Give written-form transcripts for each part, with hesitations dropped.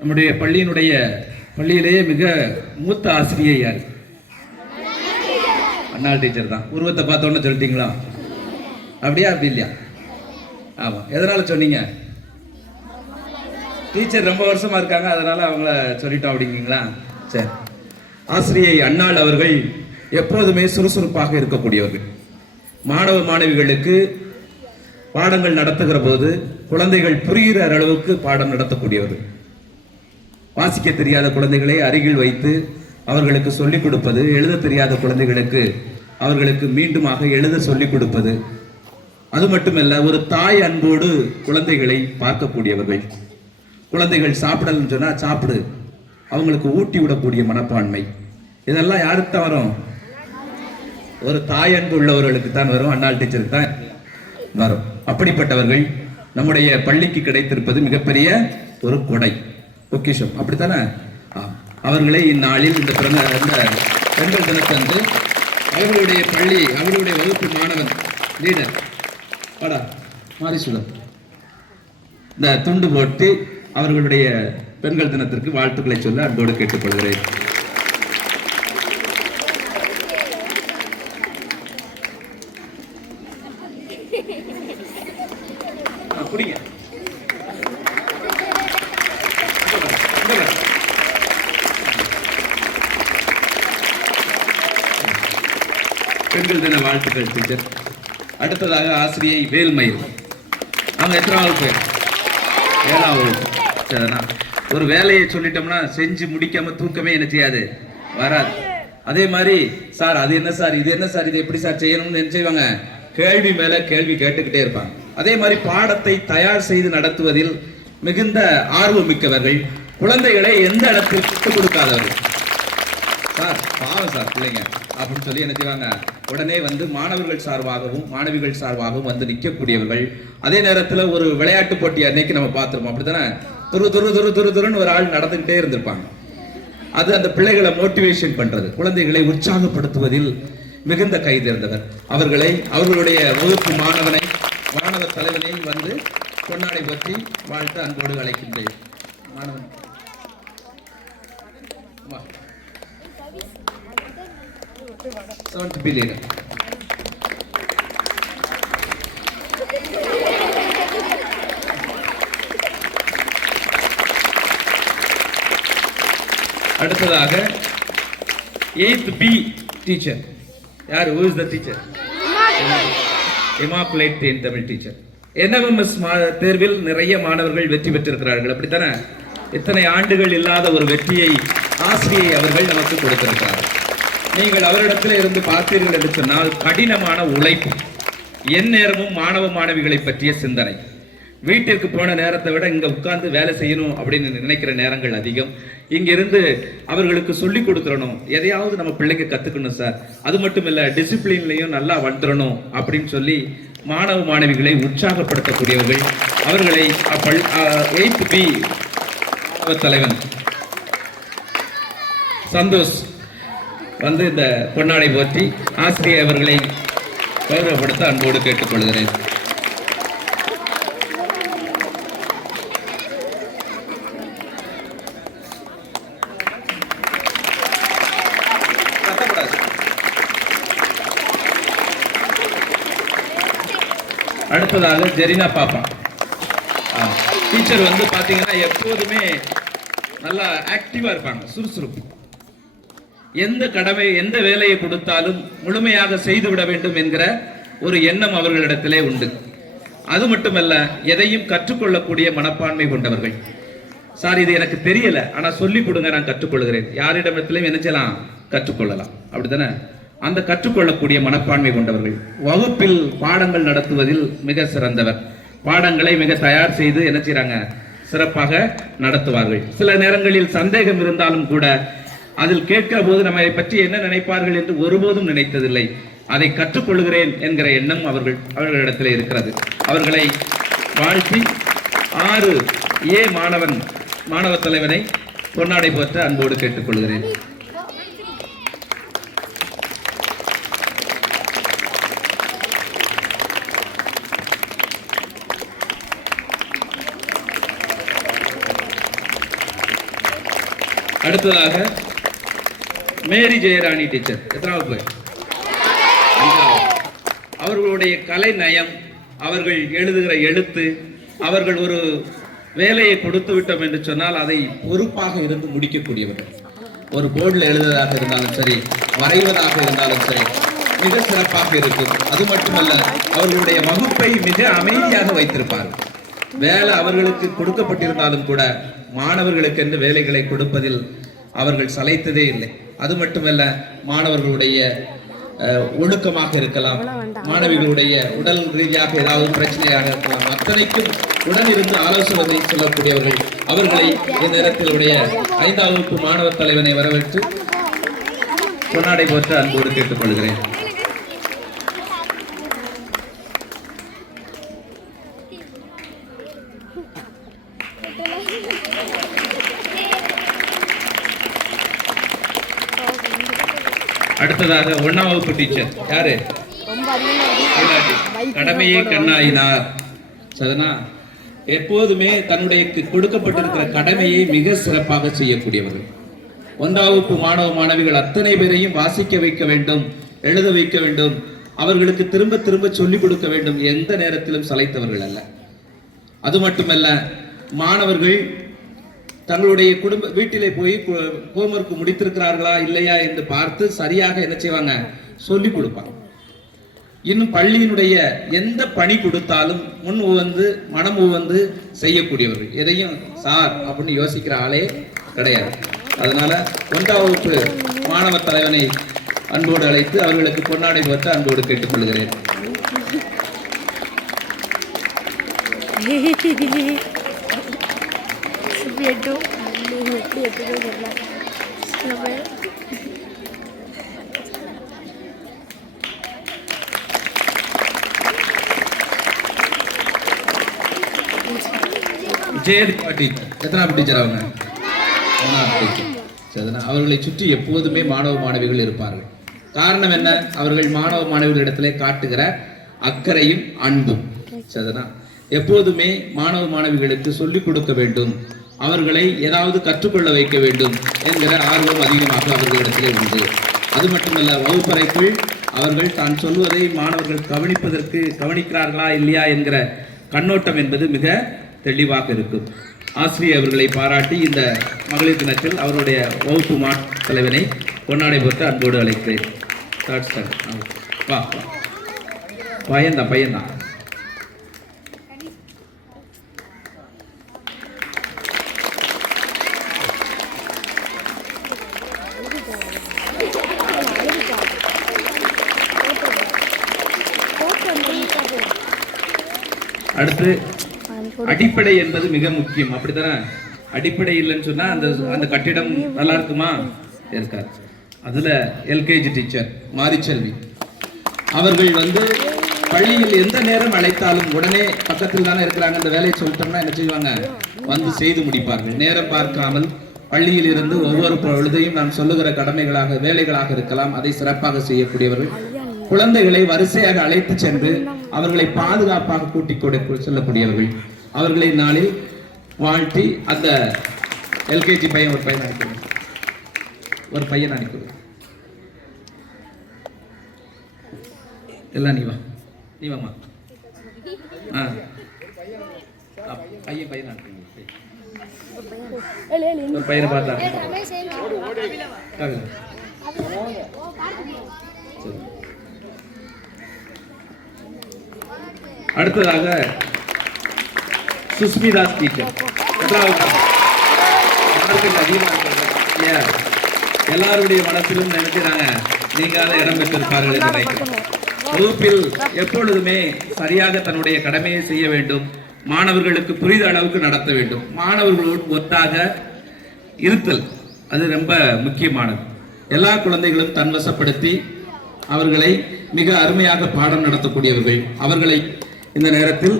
நம்முடைய பள்ளியிலேயே மிக மூத்த ஆசிரியை யார்? அண்ணாள் டீச்சர் தான். உருவத்தை பார்த்தோன்னு சொல்லிட்டீங்களா? அப்படியா அப்படி இல்லையா? ஆமா. எதனால சொன்னீங்க? டீச்சர் ரொம்ப வருஷமா இருக்காங்க, அதனால அவங்கள சொல்லிட்டோம் அப்படிங்களா? சரி. ஆசிரியை அண்ணாள் அவர்கள் எப்போதுமே சுறுசுறுப்பாக இருக்கக்கூடியவர்கள். மாணவ மாணவிகளுக்கு பாடங்கள் நடத்துகிற போது குழந்தைகள் புரிகிற அளவுக்கு பாடம் நடத்தக்கூடியவர்கள். வாசிக்க தெரியாத குழந்தைகளை அருகில் வைத்து அவர்களுக்கு சொல்லிக் கொடுப்பது, எழுத தெரியாத குழந்தைகளுக்கு அவர்களுக்கு மீண்டுமாக எழுத சொல்லிக் கொடுப்பது, அது மட்டுமல்ல ஒரு தாய் அன்போடு குழந்தைகளை பார்க்கக்கூடியவர்கள். குழந்தைகள் சாப்பிடலன்னு சொன்னா சாப்பிடு, அவங்களுக்கு ஊட்டி விடக்கூடிய மனப்பான்மை. இதெல்லாம் யாருக்கு தான் வரும்? ஒரு தாய் அன்பு உள்ளவர்களுக்கு தான் வரும், அண்ணாள் டீச்சருக்கு தான் வரும். அப்படிப்பட்டவர்கள் நம்முடைய பள்ளிக்கு கிடைத்திருப்பது மிகப்பெரிய ஒரு கொடை, பொக்கிஷம். அப்படித்தானே? அவர்களை இந்நாளில் இந்த பெண்கள் தினத்தன்று அவர்களுடைய பள்ளி, அவர்களுடைய வகுப்பு மாணவன் லீடர் வாடா மாரிசுலம் இந்த துண்டு போட்டு அவர்களுடைய பெண்கள் தினத்திற்கு வாழ்த்துக்களை சொல்ல அன்போடு கேட்டுக்கொள்கிறேன். பெண்கள் தின வாழ்த்துக்கள் டீச்சர். அடுத்ததாக ஆசிரியை வேல்மயில். அவங்க எத்தனாவது பேர்? 7ஆவது வகுப்பு. சரிண்ணா. ஒரு வேலையை சொல்லிட்டோம்னா செஞ்சு முடிக்காம தூக்கமே என்ன செய்யாது, வராது. அதே மாதிரி சார் அது என்ன சார், இது என்ன சார், இது எப்படி சார் செய்யணும்னு நினைச்சுவாங்க. கேள்வி மேல கேள்வி கேட்டுக்கிட்டே இருப்பாங்க. அதே மாதிரி பாடத்தை தயார் செய்து நடத்துவதில் மிகுந்த ஆர்வம் மிக்கவர்கள். குழந்தைகளை எந்த இடத்திற்கு விட்டு கொடுக்காதவர்கள். சார் பாவம் சார் பிள்ளைங்க அப்படின்னு சொல்லி என்ன செய்வாங்க, உடனே வந்து மாணவர்கள் சார்பாகவும் மாணவிகள் சார்பாகவும் வந்து நிற்கக்கூடியவர்கள். அதே நேரத்தில் ஒரு விளையாட்டு போட்டி அன்னைக்கு நம்ம பார்த்துருப்போம், அப்படித்தானே? துருன்னு ஒரு ஆள் நடந்துகிட்டே இருந்திருப்பாங்க. அது அந்த பிள்ளைகளை மோட்டிவேஷன் பண்றது, குழந்தைகளை உற்சாகப்படுத்துவதில் மிகுந்த கை தேர்ந்தவர். அவர்களை அவர்களுடைய வகுப்பு மாணவ தலைவனை வந்து பொன்னாடை பற்றி வாழ்த்து அன்போடு அழைக்கின்றேன். மாணவன் அடுத்ததாக 8th B டீச்சர் யார்? Who is the teacher? Immaculate in Tamil teacher. NMMS தேர்வில் நிறைய மாணவர்கள் வெற்றி பெற்றிருக்கிறார்கள், அப்படித்தானே? இத்தனை ஆண்டுகள் இல்லாத ஒரு வெற்றியை ஆசிரியை அவர்கள் நமக்கு கொடுத்திருக்கிறார்கள். நீங்கள் அவரிடத்தில் இருந்து பார்த்தீர்கள் என்று சொன்னால் கடினமான உழைப்பு, என் நேரமும் மாணவ மாணவிகளை பற்றிய சிந்தனை. வீட்டிற்கு போன நேரத்தை விட இங்க உட்கார்ந்து வேலை செய்யணும் அப்படின்னு நினைக்கிற நேரங்கள் அதிகம். இங்கிருந்து அவர்களுக்கு சொல்லி கொடுத்துடணும், எதையாவது நம்ம பிள்ளைங்க கத்துக்கணும் சார், அது மட்டும் இல்ல டிசிப்ளின்லையும் நல்லா வந்துடணும் அப்படின்னு சொல்லி மாணவ மாணவிகளை உற்சாகப்படுத்தக்கூடியவர்கள். அவர்களை 8th B தலைவன் சந்தோஷ் வந்து இந்த பொன்னாடை போற்றி ஆசிரியர் அவர்களை கௌரவப்படுத்த அன்போடு கேட்டுக்கொள்கிறேன். அடுத்ததாக ஜெரினா பாப்பா டீச்சர் வந்து பாத்தீங்கன்னா எப்போதுமே நல்லா ஆக்டிவா இருப்பாங்க, சுறுசுறுப்பு. எந்த கடமை எந்த வேலையை கொடுத்தாலும் முழுமையாக செய்துவிட வேண்டும் என்கிற ஒரு எண்ணம் அவர்களிடத்திலே உண்டு. அது மட்டுமல்ல, எதையும் கற்றுக்கொள்ளக்கூடிய மனப்பான்மை கொண்டவர்கள். சார் இது எனக்கு தெரியல, ஆனா சொல்லி கொடுங்க, நான் கற்றுக்கொள்கிறேன். யாரிடத்திலும் என்ன செய்யலாம், கற்றுக்கொள்ளலாம், அப்படித்தானே? அந்த கற்றுக்கொள்ளக்கூடிய மனப்பான்மை கொண்டவர்கள். வகுப்பில் பாடங்கள் நடத்துவதில் மிக சிறந்தவர். பாடங்களை மிக தயார் செய்து என்ன செய்றாங்க, சிறப்பாக நடத்துவார்கள். சில நேரங்களில் சந்தேகம் இருந்தாலும் கூட அதில் கேட்கிற போது நம்மை பற்றி என்ன நினைப்பார்கள் என்று ஒருபோதும் நினைத்ததில்லை. அதை கற்றுக்கொள்கிறேன் என்கிற எண்ணம் அவர்களிடத்தில் இருக்கிறது. அவர்களை வாழ்த்தி 6A மாணவ தலைவனை பொன்னாடை போற்ற அன்போடு கேட்டுக்கொள்கிறேன். அடுத்ததாக மேரி ஜெயராணி டீச்சர், எத்தனாவது போய்? அவர்களுடைய கலை நயம், அவர்கள் எழுதுகிற எழுத்து, அவர்கள் ஒரு வேலையை கொடுத்து விட்டோம் என்று சொன்னால் அதை பொறுப்பாக இருந்து முடிக்கக்கூடியவர்கள். ஒரு போர்டில் எழுதுவதாக இருந்தாலும் சரி, வரைவதாக இருந்தாலும் சரி, மிக சிறப்பாக இருக்கும். அது மட்டுமல்ல, அவர்களுடைய வகுப்பை மிக அமைதியாக வைத்திருப்பார்கள். வேலை அவர்களுக்கு கொடுக்கப்பட்டிருந்தாலும் கூட மாணவர்களுக்கு என்று வேலைகளை கொடுப்பதில் அவர்கள் சளைத்ததே இல்லை. அது மட்டுமல்ல, மாணவர்களுடைய ஒழுக்கமாக இருக்கலாம், மாணவிகளுடைய உடல் ரீதியாக ஏதாவது பிரச்சனையாக இருக்கலாம், அத்தனைக்கும் உடனிருந்து ஆலோசனை சொல்லக்கூடியவர்கள். அவர்களை இந்த நேரத்தில் உடைய 5ஆம் வகுப்பு மாணவர் தலைவனை வரவேற்று பொன்னாடை போற்ற அன்போடு கேட்டுக்கொள்கிறேன். அடுத்ததாக 1ஆம் வகுப்பு டீச்சர் யாரு? கடமையே கண்ணாயினார். சதனா எப்போதுமே தன்னுடைய கொடுக்கப்பட்டிருக்கிற கடமையை மிக சிறப்பாக செய்யக்கூடியவர்கள். 1ஆம் வகுப்பு மாணவ மாணவிகள் அத்தனை பேரையும் வாசிக்க வைக்க வேண்டும், எழுத வைக்க வேண்டும், அவர்களுக்கு திரும்ப திரும்ப சொல்லிக் கொடுக்க வேண்டும். எந்த நேரத்திலும் சளைத்தவர்கள் அல்ல. அது மட்டுமல்ல, மாணவர்கள் தங்களுடைய குடும்ப வீட்டிலே போய் ஹோம்வொர்க் முடித்திருக்கிறார்களா இல்லையா என்று பார்த்து சரியாக என்ன செய்வாங்க, சொல்லிக் கொடுப்பாங்க. இன்னும் பள்ளியினுடைய எந்த பணி கொடுத்தாலும் முன் உவந்து மனம் உவந்து செய்யக்கூடியவர்கள். எதையும் சார் அப்படின்னு யோசிக்கிற ஆளே கிடையாது. அதனால 1ஆம் வகுப்பு மாணவ தலைவனை அன்போடு அழைத்து அவர்களுக்கு பொன்னாடை போட்டு அன்போடு கேட்டுக்கொள்கிறேன். எத்தனாம் டீச்சர் அவங்க? அவர்களை சுற்றி எப்போதுமே மாணவ மாணவிகள் இருப்பார்கள். காரணம் என்ன? அவர்கள் மாணவ மாணவிகளிடத்திலே காட்டுகிற அக்கறையும் அன்பும். எப்போதுமே மாணவ மாணவிகளுக்கு சொல்லிக் கொடுக்க வேண்டும், அவர்களை ஏதாவது கற்றுக்கொள்ள வைக்க வேண்டும் என்கிற ஆர்வம் அதிகமாக அவர்களிடத்திலே உண்டு. அது மட்டுமல்ல, வகுப்பறைக்குள் அவர்கள் தான் சொல்வதை மாணவர்கள் கவனிக்கிறார்களா இல்லையா என்கிற கண்ணோட்டம் என்பது மிக தெளிவாக இருக்கும். ஆசிரியர் அவர்களை பாராட்டி இந்த மகளிர் தினத்தில் அவருடைய வகுப்பு தலைவனை பொன்னாடை போட்டு அன்போடு அழைக்கிறேன். வா, பையன்தான். அடுத்து அடிப்படை என்பது மிக முக்கியம். அப்படித்தானே? அடிப்படை இல்லைன்னு சொன்னா அந்த கட்டிடம் நல்லா இருக்குமா? இருக்காது. அதுல எல்கேஜி டீச்சர் மாரிச்செல்வி அவர்கள் பள்ளியில் எந்த நேரம் அழைத்தாலும் உடனே பக்கத்தில் தானே இருக்கிறாங்க, அந்த வேலையை சொல்லிட்டோம்னா என்ன செய்வாங்க, வந்து செய்து முடிப்பார்கள். நேரம் பார்க்காமல் பள்ளியில் இருந்து ஒவ்வொரு பொழுதையும் நான் சொல்லுகிற கடமைகளாக வேலைகளாக இருக்கலாம், அதை சிறப்பாக செய்யக்கூடியவர்கள். குழந்தைகளை வரிசையாக அழைத்து சென்று அவர்களை பாதுகாப்பாக கூட்டிக் கொண்டு செல்லக்கூடியவர்கள். அவர்களை நாளில் வாழ்த்தி அந்த எல்கேஜி பையன் ஒரு பையன் அனுப்புவேன். எல்லாம் நீ வாமா. பையன் ஒரு பையனை பார்த்தா அடுத்ததாக சுஸ்மிதா டீச்சர். எல்லாருடைய மனத்திலும் நினைக்கிறாங்க நீங்காத இடம் பெற்றிருப்பார்கள் என்று நினைக்கிறேன். வகுப்பில் எப்பொழுதுமே சரியாக தன்னுடைய கடமையை செய்ய வேண்டும், மாணவர்களுக்கு புரித அளவுக்கு நடத்த வேண்டும், மாணவர்களோடு ஒன்றாக இருத்தல் அது ரொம்ப முக்கியமானது. எல்லா குழந்தைகளும் தன்வசப்படுத்தி அவர்களை மிக அருமையாக பாடம் நடத்தக்கூடியவர்கள். அவர்களை இந்த நேரத்தில்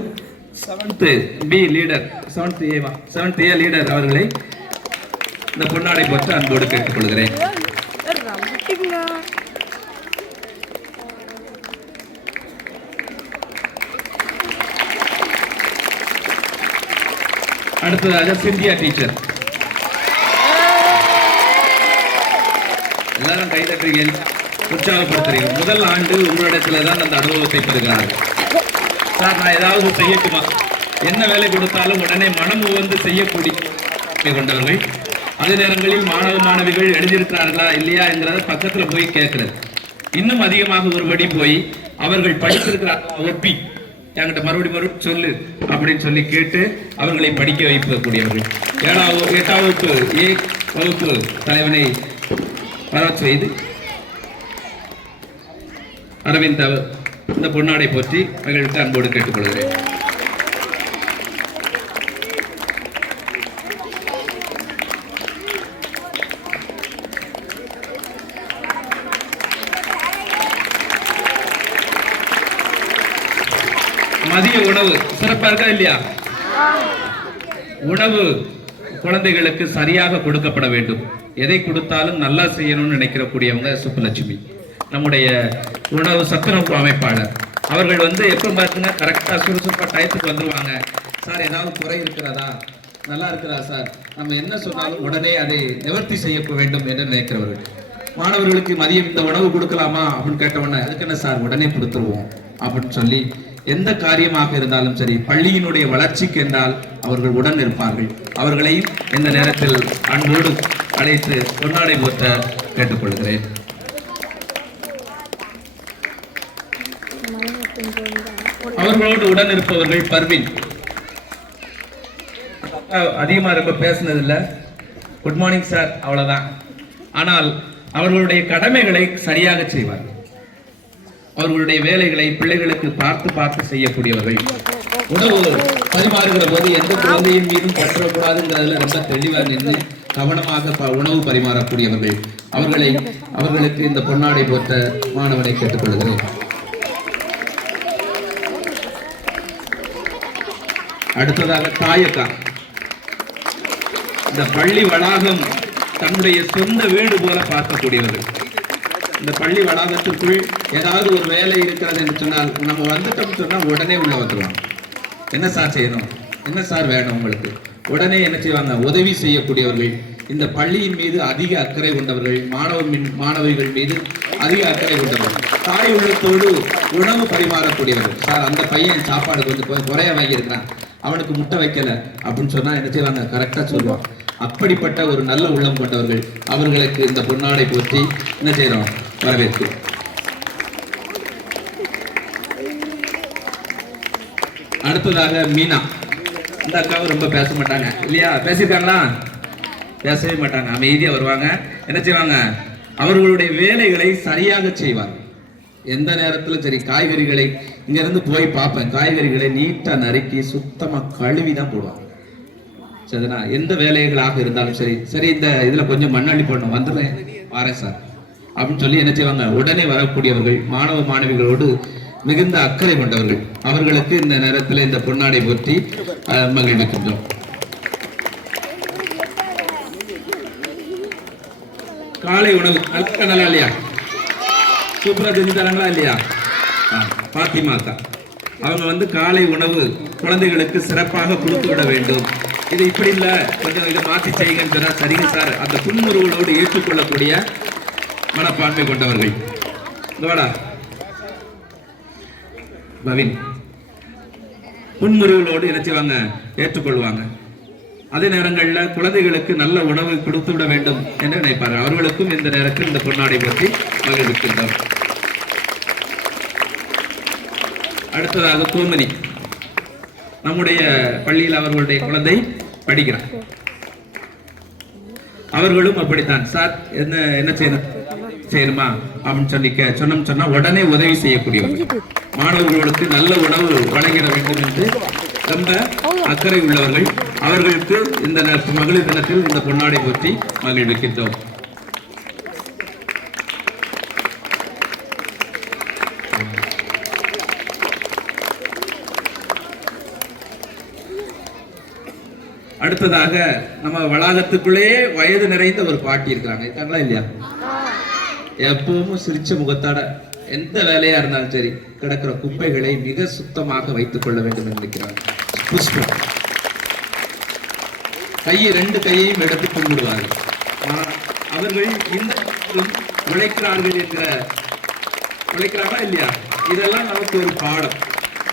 7th B leader 7th A leader அவர்களை இந்த பொன்னாடை போட்டு அன்போடு கேட்டுக்கொள்கிறேன். அடுத்ததாக சிந்தியா டீச்சர். எல்லாரும் கை தட்டுறீங்க, உற்சாகப்படுத்துறீங்க. முதல் ஆண்டு உங்களிடத்துல தான் அந்த அனுபவத்தை பெறுகிறார்கள். சார் நான் ஏதாவது செய்யட்டுமா, என்ன வேலை கொடுத்தாலும் உடனே மனம் வந்து செய்யக்கூடிய கொண்டவர்கள். அதே நேரங்களில் மாணவ மாணவிகள் எழுதியிருக்கிறார்களா இல்லையா என்கிறத பக்கத்துல போய் கேட்கிறது. இன்னும் அதிகமாக ஒருபடி போய் அவர்கள் படித்திருக்கிறார் ஒப்பி என்கிட்ட மறுபடி சொல்லு அப்படின்னு சொல்லி கேட்டு அவர்களை படிக்க வைக்கக்கூடியவர்கள். 8ஆம் வகுப்பு ஏ வகுப்பு தலைவனை வர செய்து அரவிந்த் இந்த பொன்னாடை போற்றி மகிழ்ச்சி அன்போடு கேட்டுக்கொள்கிறேன். மதிய உணவு சிறப்பா இருக்கா இல்லையா? உணவு குழந்தைகளுக்கு சரியாக கொடுக்கப்பட வேண்டும். எதை கொடுத்தாலும் நல்லா செய்யணும்னு நினைக்கிறக்கூடியவங்க சுப்புலட்சுமி, நம்முடைய உணவு சத்துணவு அமைப்பாளர். அவர்கள் எப்ப பாருங்க கரெக்டா சுறுசுறுப்பா டயத்துக்கு வந்துருவாங்க. சார் ஏதாவது குறை இருக்கிறதா, நல்லா இருக்கிறதா சார், நம்ம என்ன சொன்னாலும் உடனே அதை நிவர்த்தி செய்ய வேண்டும் என்று நினைக்கிறவர்கள். மாணவர்களுக்கு மதியம் இந்த உணவு கொடுக்கலாமா அப்படின்னு கேட்டவுடனே அதுக்கு என்ன சார் உடனே கொடுத்துருவோம் அப்படின்னு சொல்லி எந்த காரியமாக இருந்தாலும் சரி பள்ளியினுடைய வளர்ச்சிக்கு என்றால் அவர்கள் உடன் இருப்பார்கள். அவர்களையும் இந்த நேரத்தில் அன்போடு அழைத்து பொன்னாடை போற்ற கேட்டுக்கொள்கிறேன். அவர்களோடு உடன் இருப்பவர்கள் பர்வீன். அதிகமா ரொம்ப பேசினது இல்லை, குட் மார்னிங் சார் அவ்வளவுதான். ஆனால் அவர்களுடைய கடமைகளை சரியாக செய்வார்கள். அவர்களுடைய வேலைகளை பிள்ளைகளுக்கு பார்த்து பார்த்து செய்யக்கூடியவர்கள். உணவு பரிமாறுகிற போது எந்த குழந்தையின் மீதும் பற்றக்கூடாதுங்கிறதுல ரொம்ப தெளிவாக நின்று கவனமாக உணவு பரிமாறக்கூடியவர்கள். அவர்களுக்கு இந்த பொன்னாடை போற்ற மாணவனை கேட்டுக்கொள்கிறேன். அடுத்ததாக தாயக்கா. இந்த பள்ளி வளாகம் தன்னுடைய சொந்த வீடு போல பார்க்கக்கூடியவர்கள். இந்த பள்ளி வளாகத்திற்குள் ஏதாவது ஒரு வேலை இருக்கிறது என்று சொன்னால் நம்ம வந்துட்டோம்னு சொன்னா உடனே உள்ள வந்துடுவாங்க. என்ன சார் செய்யணும், என்ன சார் வேணும் உங்களுக்கு, உடனே என்ன செய்வாங்க, உதவி செய்யக்கூடியவர்கள். இந்த பள்ளியின் மீது அதிக அக்கறை கொண்டவர்கள், மாணவிகள் மீது அதிக அக்கறை கொண்டவர்கள். தாய் உள்ளத்தோடு உணவு பரிமாறக்கூடியவர்கள். சார் அந்த பையன் சாப்பாடு கொஞ்சம் குறைய வாங்கியிருக்கிறான், அவனுக்கு முட்டை வைக்கல அப்படின்னு சொன்னா என்ன செய்வாங்க, கரெக்டா சொல்லுவாங்க. அப்படிப்பட்ட ஒரு நல்ல உள்ளம் கொண்டவர்கள். அவர்களுக்கு இந்த பொன்னாடை போற்றி என்ன செய்யறோம், வரவேற்று. அடுத்ததாக மீனா. இந்த அக்காவும் ரொம்ப பேச மாட்டாங்க இல்லையா, பேசியிருக்காங்களா? பேசவே மாட்டாங்க, அமைதியா வருவாங்க. என்ன செய்வாங்க, அவர்களுடைய வேலைகளை சரியாக செய்வார்கள். எந்த நேரத்திலும் சரி காய்கறிகளை இங்க இருந்து போய் பார்ப்பேன், காய்கறிகளை நீட்டா நறுக்கி சுத்தமா கழுவி தான் போடுவாங்க. சரிண்ணா, எந்த வேலைகளாக இருந்தாலும் சரி சரி இந்த இதுல கொஞ்சம் மண்ணள்ளி போடணும், வந்துடுறேன் வாரேன் சார் அப்படின்னு சொல்லி என்ன செய்வாங்க, உடனே வரக்கூடியவர்கள். மாணவ மாணவிகளோடு மிகுந்த அக்கறை கொண்டவர்கள். அவர்களுக்கு இந்த நேரத்தில் இந்த பொன்னாடை போற்றி மகிழ்விக்கின்றோம். காலை உணவு நல்லா இல்லையா, சூப்பரா செஞ்சு தராங்களா இல்லையா? பாத்திமா அக்கா அவங்க காலை உணவு குழந்தைகளுக்கு சிறப்பாக கொடுத்து விட வேண்டும். இது இப்படி இல்ல, கொஞ்சம் இதை மாற்றி செய்யுங்கன்னு சொன்னா சரிங்க சார், அந்த புன்முறுவலோடு ஏற்றுக்கொள்ளக்கூடிய மனப்பான்மை கொண்டவர்கள். பவின் புன்முறுவலோடு என்ன செய்வாங்க, ஏற்றுக்கொள்வாங்க. அதே நேரங்களில் குழந்தைகளுக்கு நல்ல உணவு கொடுத்து விட வேண்டும் என்று நினைப்பார்கள். அவர்களுக்கும் இந்த நேரத்தில் இந்த பொன்னாடை பற்றி மகிழ்விக்கின்றோம். அடுத்ததாக கோமதி. நம்முடைய பள்ளியில் அவர்களுடைய குழந்தை படிக்கிறார். அவர்களும் அப்படித்தான், சார் என்ன செய்யணுமா அப்படின்னு சொல்லி சொன்னா உடனே உதவி செய்யக்கூடியவர்கள். மாணவர்களுக்கு நல்ல உணவு வழங்கிட வேண்டும் என்று ரொம்ப அக்கறை உள்ளவர்கள். அவர்களுக்கு இந்த மகளிர் தினத்தில் இந்த பொன்னாடை போற்றி மகிழ்விக்கின்றோம். அடுத்ததாக நம்ம வளாகத்துக்குள்ளே வயது நிறைந்த ஒரு பாட்டி இருக்கிறாங்க, இருக்காங்களா இல்லையா? எப்பவும் சிரிச்ச முகத்தோட எந்த வேலையா இருந்தாலும் சரி கிடக்கிற குப்பைகளை மிக சுத்தமாக வைத்துக் கொள்ள வேண்டும் என்று நினைக்கிறாங்க. புஷ்பம் ரெண்டு கையையும் எடுத்து கும்பிடுவார்கள். அவர்கள் இந்த உழைக்கிறார்கள் என்கிற உழைக்கிறாரா இல்லையா? இதெல்லாம் நமக்கு ஒரு பாடம்.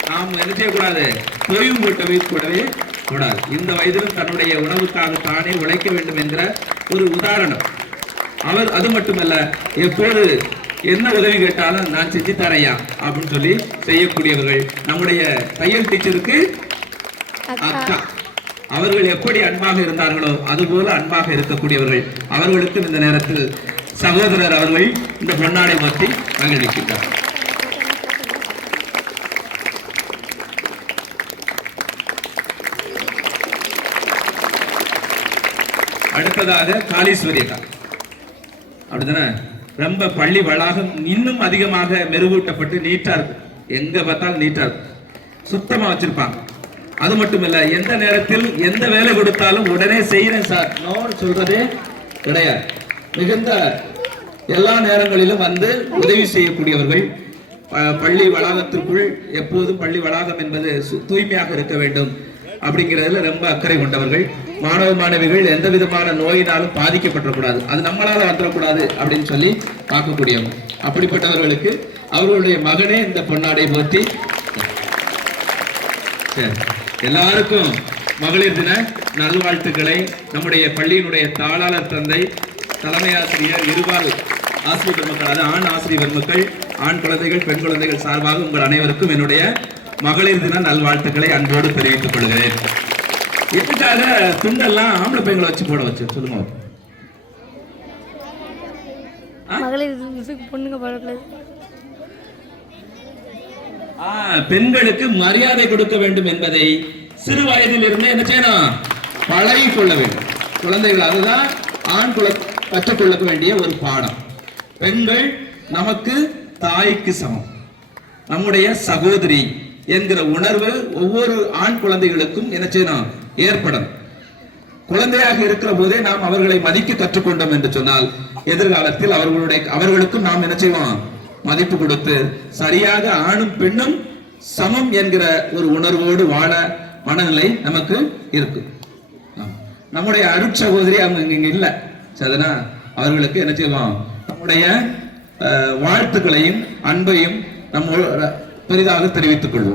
நாம் என்ன செய்யக்கூடாது? தொய்வு கூட்டவே கூடாது. இந்த வயதிலும் தன்னுடைய உணவுக்காக தானே உழைக்க வேண்டும் என்கிற ஒரு உதாரணம். அவர் அது மட்டுமல்ல, எப்போது என்ன உதவி கேட்டாலும் நான் செஞ்சு தரையா அப்படின்னு சொல்லி செய்யக்கூடியவர்கள். நம்முடைய தையல் டீச்சருக்கு அக்கா, அவர்கள் எப்படி அன்பாக இருந்தார்களோ அதுபோல அன்பாக இருக்கக்கூடியவர்கள். அவர்களுக்கும் இந்த நேரத்தில் சகோதரர் அவர்கள் இந்த பொன்னாடை பற்றி மகிழ்ச்சிக்கிறார். அடுத்ததாக காளீஸ்வரி அக்கா, அப்படிதானே? ரொம்ப பள்ளி வளாகம் இன்னும் அதிகமாக மெருகூட்டப்பட்டு நீட்டா இருக்கும். எங்க பார்த்தாலும் நீட்டா இருக்கும், சுத்தமா வச்சிருப்பாங்க. அது மட்டுமில்ல, எந்த நேரத்தில் எந்த வேலை கொடுத்தாலும் உடனே செய்யறேன் சார் நோன்னு சொல்றதே கிடையாது. மிகுந்த எல்லா நேரங்களிலும் வந்து உதவி செய்யக்கூடியவர்கள். பள்ளி வளாகத்திற்குள் எப்போதும் பள்ளி வளாகம் என்பது தூய்மையாக இருக்க வேண்டும் அப்படிங்கிறதுல ரொம்ப அக்கறை கொண்டவர்கள். மாணவ மாணவிகள் எந்த விதமான நோயினாலும் பாதிக்கப்படக்கூடாது, அது நம்மளால வந்துடக்கூடாது அப்படின்னு சொல்லி பார்க்கக்கூடியவங்க. அப்படிப்பட்டவர்களுக்கு அவர்களுடைய மகனே இந்த பொன்னாடை போற்றி. எல்லாருக்கும் மகளிர் தின நல்வாழ்த்துக்களை நம்முடைய பள்ளியினுடைய தாளாளர் தந்தை, தலைமை ஆசிரியர், இருபால் ஆசிரியர் பெருமக்கள், அது ஆண் ஆசிரியர் பெருமக்கள், ஆண் குழந்தைகள், பெண் குழந்தைகள் சார்பாக உங்கள் அனைவருக்கும் என்னுடைய மகளிர் தின நல்வாழ்த்துக்களை அன்போடு தெரிவித்துக் கொள்கிறேன். எதுக்காக துண்டெல்லாம் ஆம்பளை பையங்களை வச்சு போட வச்சு சொல்லுங்க. பெண்களுக்கு மரியாதை கொடுக்க வேண்டும் என்பதை சிறு வயதில் இருந்து என்ன செய்யணும்? பழகி கொள்ள வேண்டும் குழந்தைகள். அதுதான் ஆண் கற்றுக்கொள்ள வேண்டிய ஒரு பாடம். பெண்கள் நமக்கு தாய்க்கு சமம், நம்முடைய சகோதரி என்கிற உணர்வு ஒவ்வொரு ஆண் குழந்தைகளுக்கும் என்ன செய்யணும்? ஏற்படும். குழந்தையாக இருக்கிற போதே நாம் அவர்களை மதிக்க கற்றுக்கொண்டோம் என்று சொன்னால் எதிர்காலத்தில் அவர்களுக்கும் நாம் என்ன செய்வோம்? மதிப்பு கொடுத்து சரியாக ஆணும் பெண்ணும் சமம் என்கிற ஒரு உணர்வோடு வாழ மனநிலை நமக்கு இருக்கு. நம்முடைய அருட்சகோதரி அவங்க இங்க இல்ல, சரினா அவர்களுக்கு என்ன செய்வோம்? நம்முடைய வாழ்த்துக்களையும் அன்பையும் நம்ம பெரிதாக தெரிவித்துக் கொள்வோம்.